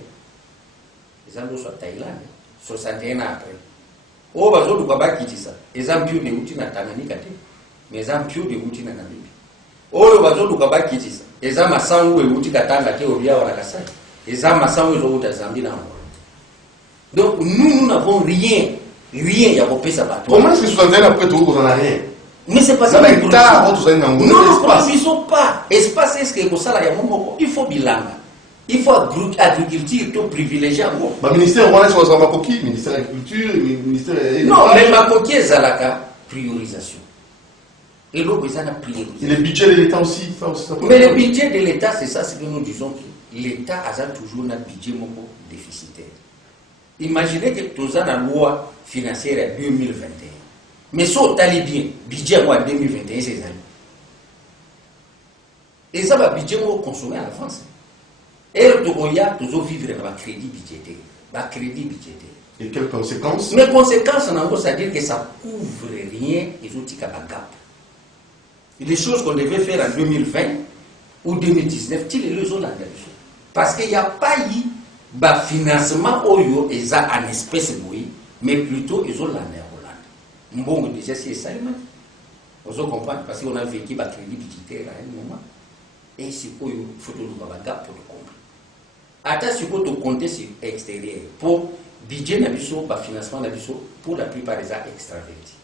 Et ça, l'eau soit Thaïlande. 61 ans après. Oh, bah, l'eau soit Bakiti ça. Et ça, plus de outils na Tanganyika. Mais ça, plus de outils na Namibie. Oh, bah, l'eau soit Bakiti ça. Et ça, ma sang ou outils Katanga, au Bia ou la Kassai. Et ça, ma sang ou outils Zambie. Donc, nous n'avons rien. Rien, il y a pas ça. Comment est-ce que 61 ans après, tout, vous n'en avez rien? Mais c'est pas ça. Non, nous produisons pas. Espace, est-ce que ça, il faut bilan. Il faut agriculture, tout privilégié. Le ministère, on est sur la Makoki, ministère de l'Agriculture, ministère. Non, mais Makoki est à la priorisation. Et l'autre, c'est la priorisation. Et le budget de l'État aussi, ça aussi. Mais le budget de l'État, c'est ça, c'est que nous disons que l'État a toujours un budget déficitaire. Imaginez que tu as une loi financière en 2021. Mais ça, tu as bien, budget en 2021, c'est ça. Et ça va budget consommer à l'avance. Et il y a toujours vivre dans le crédit budgétaire. Et quelles conséquences? Les conséquences, c'est-à-dire que ça ne couvre rien et tout qui gap. Les choses qu'on devait faire en 2020 ou 2019, ils les ont là. Parce qu'il n'y a pas eu de financement en espèces, mais plutôt ils ont là. Bon, déjà, c'est ça. Vous comprenez? Parce qu'on a vécu le crédit budgétaire à un moment. Et c'est pour il faut que nous avons gap pour le compte. Attends, si vous comptez sur l'extérieur, pour budget, financement, pour la plupart des arts extravertis.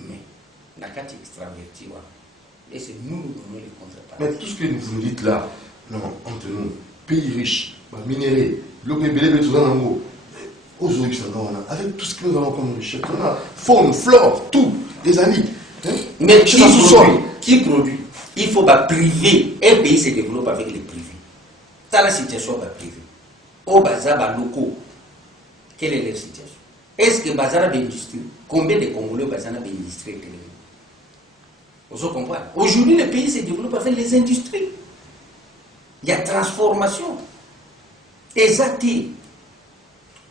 Mais, la carte extravertie, et c'est nous qui donnons les contreparties. Mais tout ce que vous dites là, non, entre nous, pays riches, minérés, le pays tout ça, aujourd'hui, avec tout ce que nous avons comme richesse, on a faune, flore, tout, les amis. Mais qui produit? Il faut priver. Un pays se développe avec les privés. Ça, la situation va priver. Au bazar locaux, quelle est leur situation? Est-ce que bazar d'industrie, combien de Congolais bazar d'industrie? Vous comprenez? Aujourd'hui, le pays se développe avec les industries. Il y a transformation. Exactement.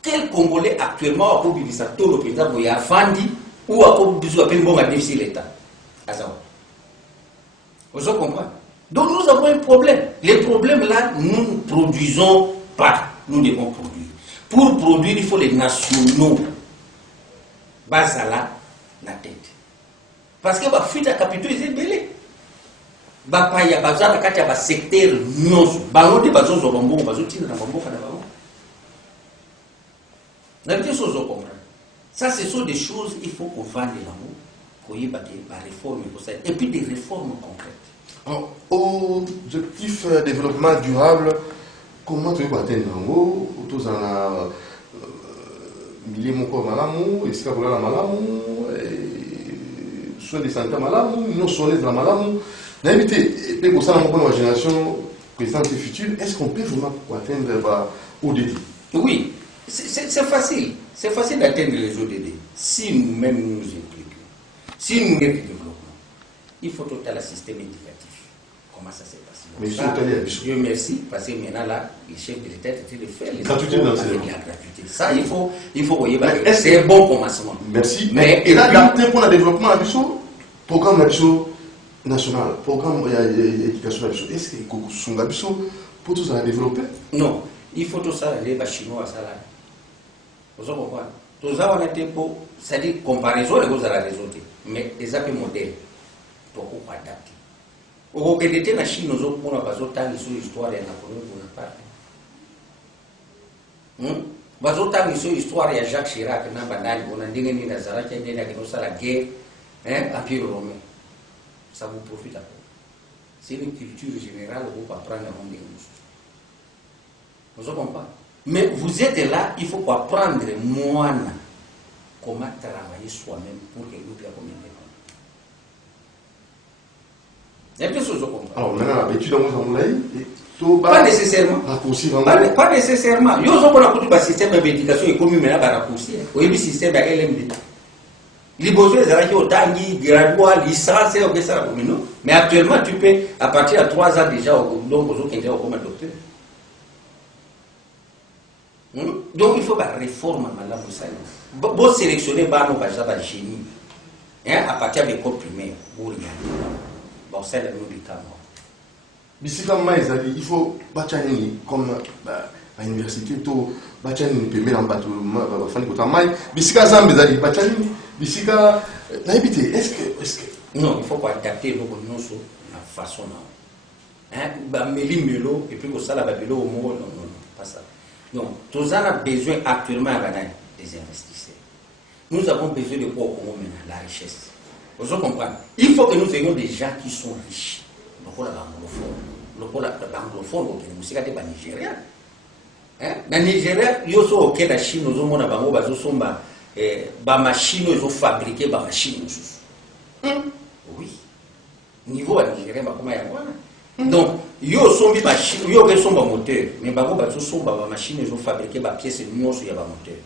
Quel Congolais actuellement a pour vivre ça? Tout le président, il y a Fandi ou a pour besoin de bon déficit l'État. Vous comprenez? Donc nous avons un problème. Les problèmes là, nous ne produisons pas. Nous devons produire. Pour produire, il faut les nationaux. Basala, la tête. Parce que la fuite à capitaux est belé. Il y a un secteur non. Il y a ça, ce sont des choses qu'il faut qu'on vende l'amour, qu'on y ait des réformes, et puis des réformes concrètes. Alors, objectif développement durable, comment tu peux atteindre en haut, autour en milliers de malamu, escapula la malamu, soins de santé malamu, non soins de la malamu. D'inviter, et pour ça, la génération présente et future, est-ce qu'on peut vraiment atteindre au début? Oui. C'est facile. C'est facile d'atteindre les ODD. Si nous-mêmes nous impliquons, si nous mettons le développement, il faut total un système éducatif. Comment ça s'est passé? Mais Dieu merci, parce que maintenant là, les chefs de l'État étaient de faire les gratuité dans avec ces la gratuité. Ça, il faut voyez, c'est un bon commencement. Merci. Mais et là, pour le développement, programme national, programme d'éducation, est-ce que pour tout ça développer? Non, il faut tout ça, les Chinois, ça là. Vous comprenez? Tout ça, on a été pour, c'est-à-dire comparaison, les choses à la résulter. Mais les appels modèles, pour qu'on adapter. Au que était la Chine, nous avons sur l'histoire de Napoléon Bonaparte. Bazotang sur l'histoire de Jacques Chirac, Nabanani, on a dit que nous avons la guerre, Empire romain. Ça vous profite à quoi? C'est une culture générale, vous pouvez apprendre à monde. Vous comprenez? Mais vous êtes là, il faut apprendre moi comment travailler soi-même pour que nous puissions alors maintenant, l'étude en pas nécessairement. Pas nécessairement. Yo zo kona kutu ba système d'éducation et commun maintenant ba raccourci. Oui, système de LMD. Les besoins des au tangi, graduat, licence et ok ça commun. Mais actuellement, tu peux à partir de 3 ans déjà donc aux autres qui ont comme docteur. Donc il faut la réforme maintenant pour ça. Bon sélectionner ba no ba jaba génie. À partir de l'école primaire pour regarder. Bon, c'est le nom du cas. Il faut bachani comme à l'université to bachani peut mettre en bateau fani kota mai bisika zambe zali bachani bisika naibité est-ce que non, il faut pas adapter le non sur la façon ba meli melo et puis que ça la babelo au mot non pas ça. Non, tous on a besoin actuellement à des investisseurs. Nous avons besoin de quoi au Congo maintenant, la richesse. Vous comprenez? Il faut que nous ayons des gens qui sont riches. Donc, l'anglophone, c'est le Nigeria. Dans le Nigeria, il y a aussi la Chine, nous avons des machines, ils ont fabriqué des machines. Oui. Niveau à Nigeria, comment il y a? Donc, il y a aussi des machines, il y a aussi des moteurs. Mais il y a aussi des machines, ils ont fabriqué des pièces, il y a aussi des moteurs.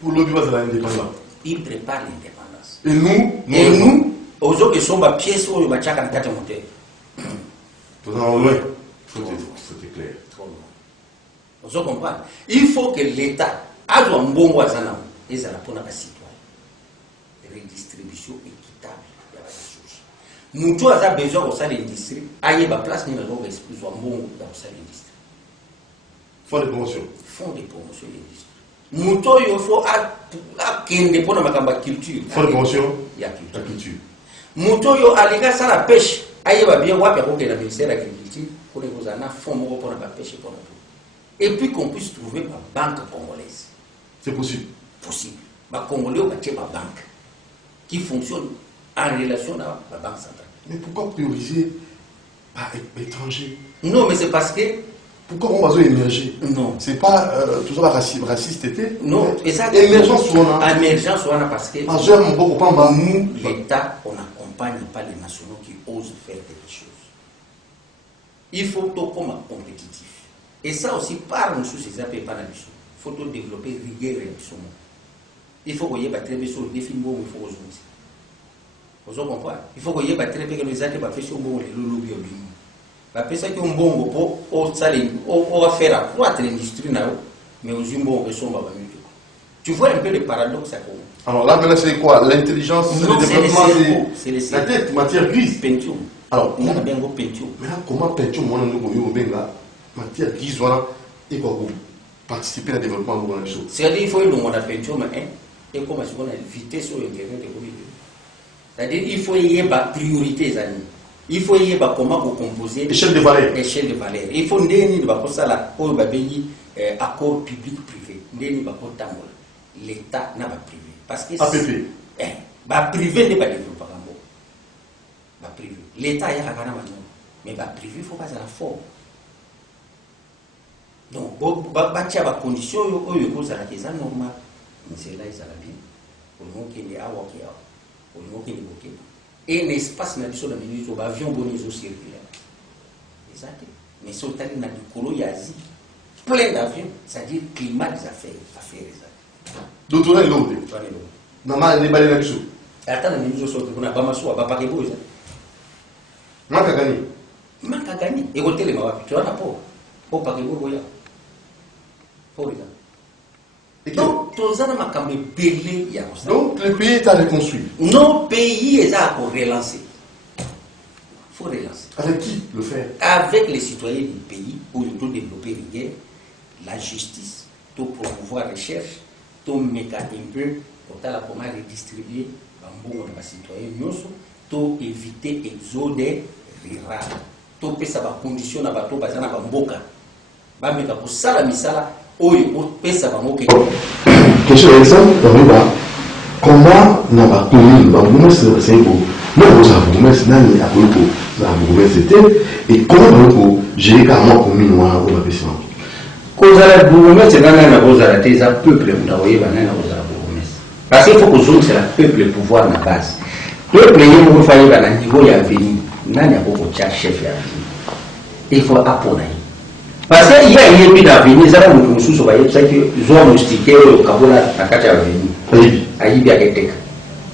Pour le bureau de l'indépendance. Il prépare l'indépendance. Et nous, aux autres qui sont des pièces où il y a des moteurs. Tout en loin. C'était clair. Trop loin. Vous comprenez? Il faut que l'État ait un bon voisin et ça pour les citoyens. Redistribution équitable de la ressource. Nous tous avons besoin de ça l'industrie. Aïe, la place, nous avons besoin de bon dans ça l'industrie. Fonds de promotion. Fonds de promotion de l'industrie. Nous il faut qu'il y ait la culture. Fonds de promotion. Il y a culture. La culture. Nous il a les gars, ça la pêche. Aïe, va bien voir qu'il y a le ministère de l'Agriculture pour les fonds pour la pêche et pour la tout. Et puis qu'on puisse trouver ma banque congolaise. C'est possible. Possible. Ma Congolais, ma banque qui fonctionne en relation avec la banque centrale. Mais pourquoi prioriser par étranger? Non, mais c'est parce que. Pourquoi on va émerger? Non. C'est pas tout ça raciste était. Non, et ça. Émergence ou on a. Émergence ou on a parce que. Nous, l'État, on n'accompagne pas les nationaux qui osent faire quelque chose. Il faut tout comme compétitif. Et ça aussi, par nous, ces appels par la mission. Il faut tout développer rigueur et mission. Il faut qu'il y ait très bien sur le défi, il faut oser. Vous comprenez? Il faut qu'il y ait très bien que les actes soient faits sur le lobby. Parce que un bon pour on va faire accroître l'industrie, mais aux humains qui sont pas mieux. Tu vois un peu le paradoxe à quoi? Alors là, maintenant, c'est quoi? L'intelligence, c'est le développement de la tête, matière grise. Pentium. Alors, il y a bien un Pentium. Maintenant, comment Pentium, moi, nous matière grise, voilà, et quoi pour participer au développement de la chose? C'est-à-dire qu'il faut que nous ayons Pentium, et comme on a vitesse sur Internet, c'est-à-dire qu'il faut y avoir priorité, il faut y avoir comment vous composer. Échelle de valeur. Échelle de valeur. Il faut un accord public-privé. L'État n'a pas privé. Parce que APP. Privé n'est pas développé. Privé. L'État a un mais privé, il ne faut pas la forme. Donc, il y a des conditions qui sont normales. C'est là, ils sont bien. Pour le monde qui est à pour le monde qui est et un espace dans le milieu avion bonus circulaire. Exact. Mais si on a du colo, il y a Asie. plein d'avions, c'est-à-dire climat des affaires. Docteur Lombe. Maman, elle est balée là-dessus. Attends, nous sommes sortis pour la Bamassou, à Bapakébo. Manque à gagner. Manque à gagner. Et au télé, tu vois, pas. Au Pakébo, il y a. Pour les gens. Donc, tous les gens qui ont belé, il y a ça. Donc, le pays est à reconstruire. Nos pays, ils ont relancé. Il faut relancer. Avec qui le faire? Avec les citoyens du pays où ils doivent développer les guerres, la justice, tout promouvoir la recherche, tout mettre un peu, pour comment redistribuer les citoyens, tout éviter l'exode rural, tout faire ça condition à bateau bazana bamboka. Ba mettre pour ça la misala, oyo pour faire ça bamoke. Question exemple, comment n'a pas connu, c'est beau. Moi, vous avez dit, nani akoyoko, vous avez c'était et comment vous gérer carrément commune ou un abaissement. Cause à la bourgmestre, c'est dans la rose à la thèse, un peuple, vous avez banana rose à la bourgmestre. Parce qu'il faut que vous c'est le peuple le pouvoir na base. Le peuple, vous voyez, à niveau il y a venu, nani a beaucoup de chef à il faut apprendre. Parce qu'il y a une épée d'avenir, ça va nous sous voyez, c'est que zoa moustiqué au Kabola à Katia Avenir. Aïbi a été.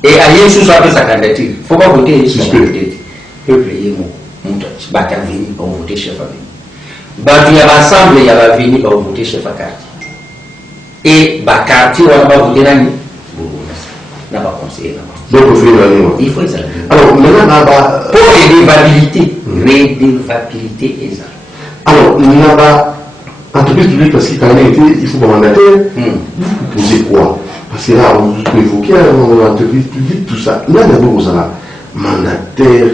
Et aïe sous sa candidature. Il ne faut pas voter sur le peuple, il y a mon battre à venir pour voter chef à venir. Il y a l'ensemble, il y a venir pour voter chef à quartier. Et le quartier, on va voter dans le n'a pas conseillé. Donc, il faut ça. Alors, maintenant, pour redevabilité, redevabilité est ça. Alors, il n'y a pas entreprise publique parce qu'il il faut pas mandater. Vous posez quoi? Parce que là, on peut évoquer l'entreprise publique, tout ça. Là, d'abord, vous avez mandataire,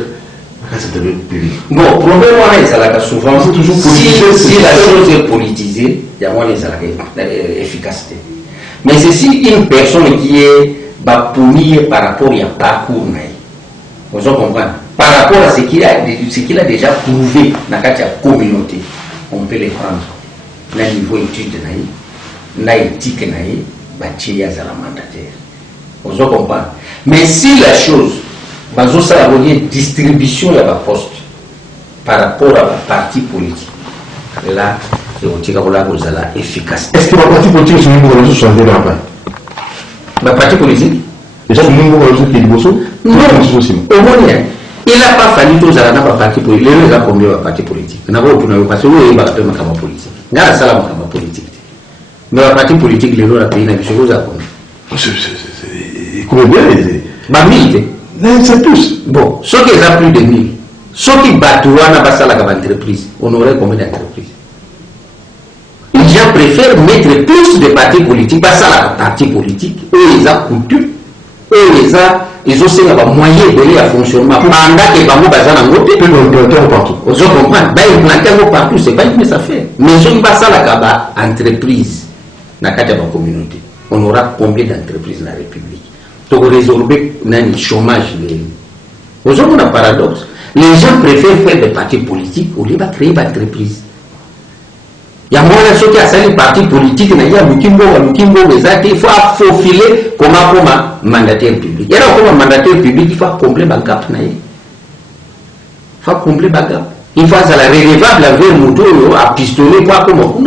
public. Bon, le problème, c'est souvent, c'est toujours si la chose est politisée, il y a moins d'efficacité. Mais c'est si une personne qui est punie par rapport à parcours, vous comprenez? Par rapport à ce qu'il a déjà prouvé dans la communauté, on peut les prendre. Dans le niveau étude, dans l'éthique, dans la mandataire. Vous comprenez? Mais si la chose, ça va dire distribution de la poste par rapport à la parti politique, là, c'est efficace. Est-ce que la parti politique est une chose sur la parti politique? Déjà, c'est une chose qui est possible? Non, au moins, il n'a pas fallu tous à la parti politique. Les gens ont combien de partis politiques? Il n'a pas opinion parce que vous avez pas de politique. Il y a ça la politique. Mais la parti politique, les gens ont payé une chose à combien? Comment bien les. Bah, 1000. C'est tous. Bon, ceux qui ont plus de 1000, ceux qui battent la entreprise, on aurait combien d'entreprises? Les gens préfèrent mettre plus de partis politiques, pas ça la parti politique, eux ils ont coutume, eux ils ont aussi un moyen de à fonctionnement pendant que les gens basent dans côté. Ils partout. Vous comprenez? Ils implantent partout, c'est pas une affaire. Mais si on passe à la entreprise, dans la communauté, on aura combien d'entreprises dans la République? Pour résorber le chômage. Vous avez un paradoxe. Les gens préfèrent faire des partis politiques au lieu de créer des entreprises. Il y a moins de choses qui ont des partis politiques, il y a il faut faufiler comme mandataire public. Et là, comme mandataire public, il faut combler le gap. Il faut combler le gap. Il faut la relevable avec le moto à pistolet, quoi comme on.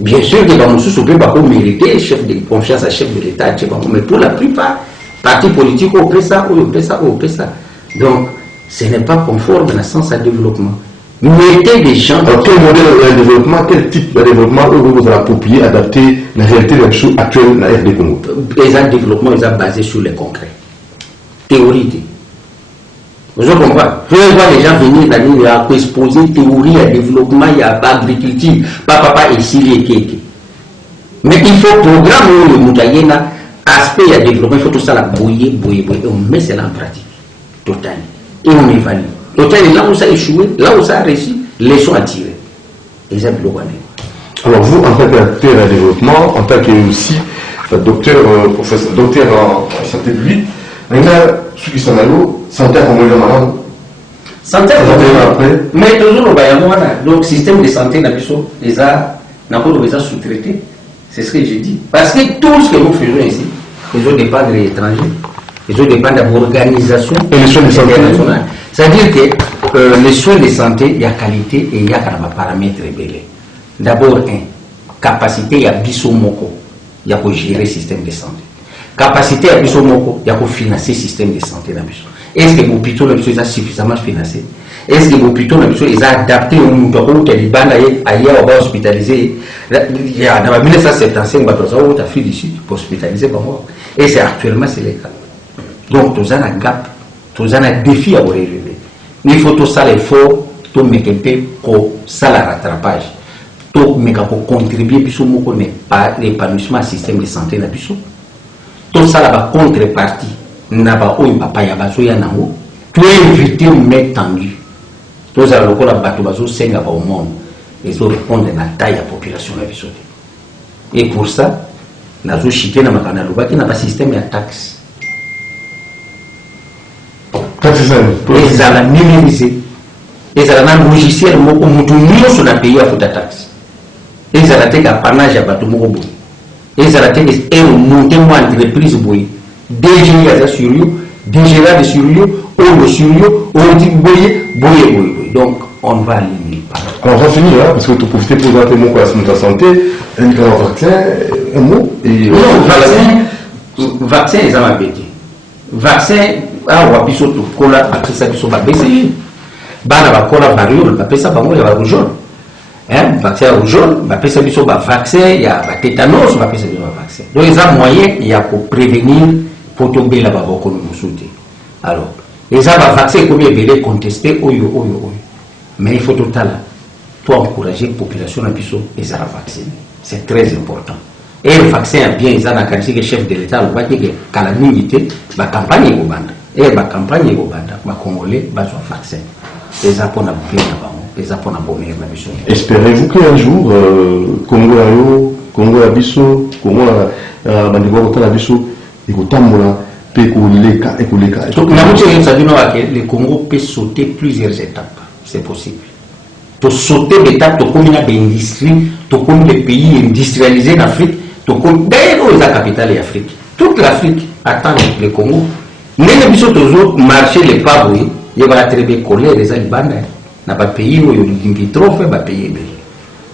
Bien sûr que nous sommes pas mériter chef de confiance à chef de l'État, mais pour la plupart, partis politiques ont fait ça, Donc, ce n'est pas conforme dans le sens à développement. Mettez des gens. Alors, quel modèle de développement, quel type de développement vous allez approprier, adapter la réalité de la chose actuelle de la RD Congo? Les développements, ils sont basés sur les concrets. Théorie. Vous comprenez? Vous voir les gens venir dans l'île à exposer théorie, à développement, il y a agriculture, papa et Syrie. Mais il faut programmer le Moutaïena, aspect à développement, il faut tout ça la bouiller, et on met cela en pratique. Total. Et on évalue. Total, là où ça a échoué, là où ça a réussi, leçons à tirer. Exemple, alors vous, en tant qu'acteur à développement, en tant que aussi docteur, professeur, docteur en santé publique, maintenant, ceux qui sont là, santé à comment ils ont santé après. Mais toujours au Bayamouana, donc système de santé, les a sous-traités. C'est ce que j'ai dit. Parce que tout ce que nous faisons ici, ils ont dépend de l'étranger, ils ont dépend de l'organisation et les soins de santé internationale. C'est-à-dire que les soins de santé, il y a qualité et il y a paramètres ébélés. D'abord, capacité à bisomoko, il y a pour gérer le système de santé. Capacité à bisomoko, il y a pour financer le système de santé. Est-ce que l'hôpital est suffisamment financé? Est-ce que l'hôpital est adapté au monde où les bandes ailleurs va hospitaliser? Il y a en 1975, on a fait d'ici pour hospitaliser. Et c'est actuellement c'est le cas. Donc, tout ça a un gap, tout ça a un défi à relever. Il faut tout ça, il faut tout mettre un peu pour ça le rattrapage. Tout mettre pour contribuer à l'épanouissement du système de santé. Tout ça la contrepartie. N'a pas eu papa ya baso ya nango. Tout éviter de mettre tendu. Tout ça le la bateau baso senga au monde. Et ça répondre à la taille de la population la biso. Et pour ça, nous avons chité dans le canal qui n'a pas système de taxe. Et ça l'a numérisé. Et ça l'a un logiciel où nous sommes payé à la taxe. Et ça l'a été un panage à bateau Morobo. Et ça l'a été un monté en entreprise. DGA sur lui, DGA sur lui, on sur lui, on dit boyer. Donc on va aller. Alors on va finir là, parce que tu profites pour donner mon quoi sur ta santé, un vaccin, un mot et. Non, vaccin, ils ont embêté. Vaccin, ah, on va piso tout, cola, après ça, piso va baisser. Bana va cola variole, va passer ça, va mourir, va rougeole. Vaccin rougeole, va passer piso va vaccin, il y a tétanos, va passer piso va vaccin. Donc ils ont moyen, il y a pour prévenir, pour tomber là-bas, pour nous sauter. Alors, les gens vont vacciner comme ils veulent contester, mais il faut tout à l'heure pour encourager la population à les vacciner. C'est très important. Et le vaccin a bien, ils ont encouragé le chef de l'État, le voit que la unité, la campagne est au bande. Et la campagne est au bande, les Congolais, ils ont vaccin. Les Japon ont bien là-bas, les Japon ont bonheur la mission. Espérez-vous qu'un jour, Congo Abisso, Congo Abisso, il faut le Congo peut sauter plusieurs étapes. C'est possible. Tu sauter l'étape, tu connais l'industrie, tu connais les pays industrialisés d'Afrique, tu connais la capitale d'Afrique. Toute l'Afrique attend le Congo. Mais les bisous toujours marcher les pas, il va très bien coller les Alibans. N'a pas payé, il y a une vitro, il va payer.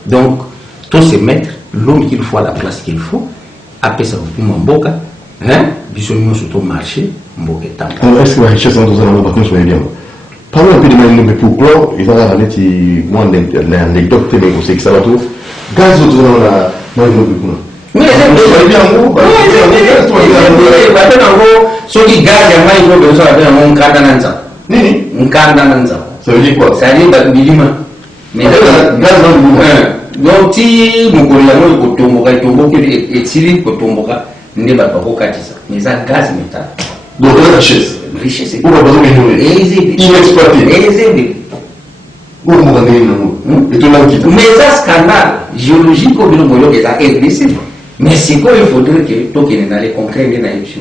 Donc, tout se mettre l'homme qu'il faut à la place qu'il faut, après ça, vous pouvez m'emboca. Bisous surtout marché, alors est-ce que la richesse dans un vacances soit bien? Parlons un peu de manière pour clore, il va aller moi l'anecdote mais c'est que ça va tout. Gaz autour dans la mais c'est bien en gros. Ce qui gaz il faut que ça va un candananza. Un candananza. Ça veut dire quoi? Ça veut dire bilima. Mais gaz dans le donc si mon collègue ko tomboka et tili ko tomboka ne ba ko katisa. Mais ça gaz métal. Donc la richesse. Richesse. Où va besoin de inexploité. Où on va gagner et tout là qui. Mais ça scandale géologique au niveau de la RDC. Mais c'est quoi il faudrait que tout qui dans les concrets de la émission.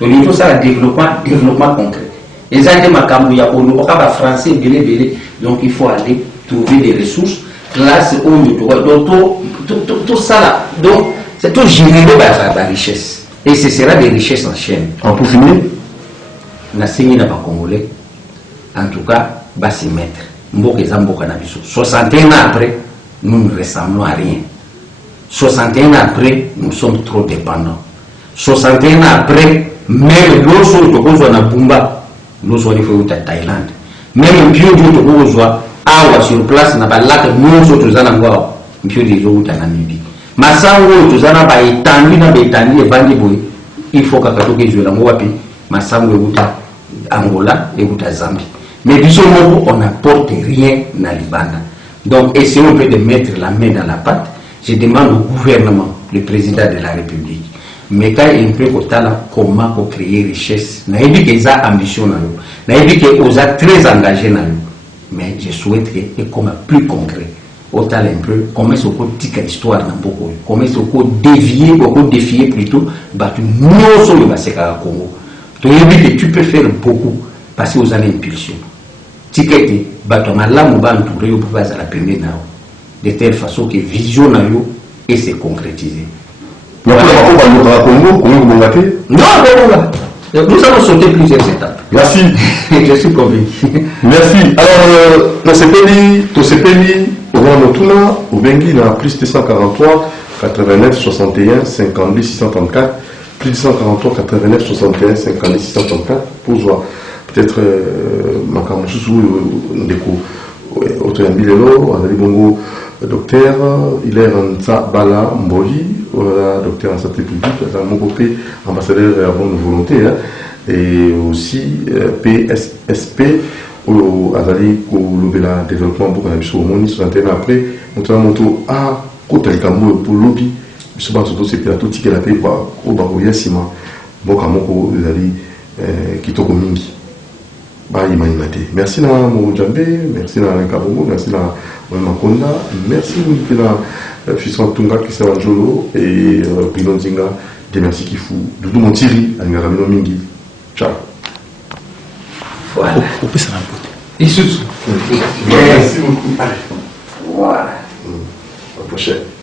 Donc tout ça développement concret. Les gens ma Camboya pour nous pas français belé. Donc il faut aller trouver des ressources classe au niveau donc tout ça là. Donc c'est tout généré par la richesse. Et ce sera des richesses en chaîne. Pour finir, na signé na Congolais, en tout cas, va s'y mettre. Mboke Zamboka na biso. 61 ans après, nous ne ressemblons à rien. 61 ans après, nous sommes trop dépendants. 61 ans après, même l'osso de Tokozwa na Bumba, l'osso de Fouta Thaïlande. Même Pio de Tokozwa, awa sur place, n'a pas là que nous autres Zanangwa, Pio de Zouta Namibie. Masango tuzana ba étendu na bétani et bandi boy il faut que katoke jouer la wapi masango ebuta Angola ebuta Zambie mais biso moko on n'apporte rien na Libanda. Donc essayons un peu de mettre la main dans la pâte. Je demande au gouvernement, le président de la République, mais quand il peut comment pour créer richesse. Naïbi que ça ambition na nous, naïbi que osa très engagé na nous, mais je souhaite que comme plus concret. Autant un peu, comment c'est qu'on tique l'histoire dans beaucoup, comment c'est qu'on défier plutôt, bah tu n'oses pas le passer à Congo. Tu que tu peux faire beaucoup parce que vous avez une impulsion. Ticket, bah tu as là, on va entourer au pouvoir à la première de telle façon que vision na yo et c'est concrétisé. Mais on va Congo, comment vous m'avez appelé? Non, nous allons sauter plusieurs étapes. Merci. Je suis convaincu. Merci. Alors, dans ce pays, Voilà, Motuna, au Bengi, il a plus de 143, 89, 61, 52, 634, plus de 143, 89, 61, 52, 634, pour voir. Peut-être, Makamousou, Ndeko, Otoyambilelo, Azali Bongo, docteur, il est Ranza Bala Mboli, voilà, docteur en santé publique, mon côté, ambassadeur à bonne volonté, hein, et aussi PSSP, Azali, le développement pour la mission au monde, après, on a côté le Cameroun pour lobby, surtout c'est plateau ticket la paix au Baroya Sima, bon Kamoko, Azali, Kitoko Mingi. Merci à Moujambe, merci à Kabogo, merci à Makonda, merci à Fisson Tunga qui s'est en Jolo et Pinon Zinga, des merci qui fou. Doudou Montiri, à Ngaramino Mingi. Ciao. Voilà. On peut s'en rendre compte. Merci beaucoup. Voilà. À la prochaine.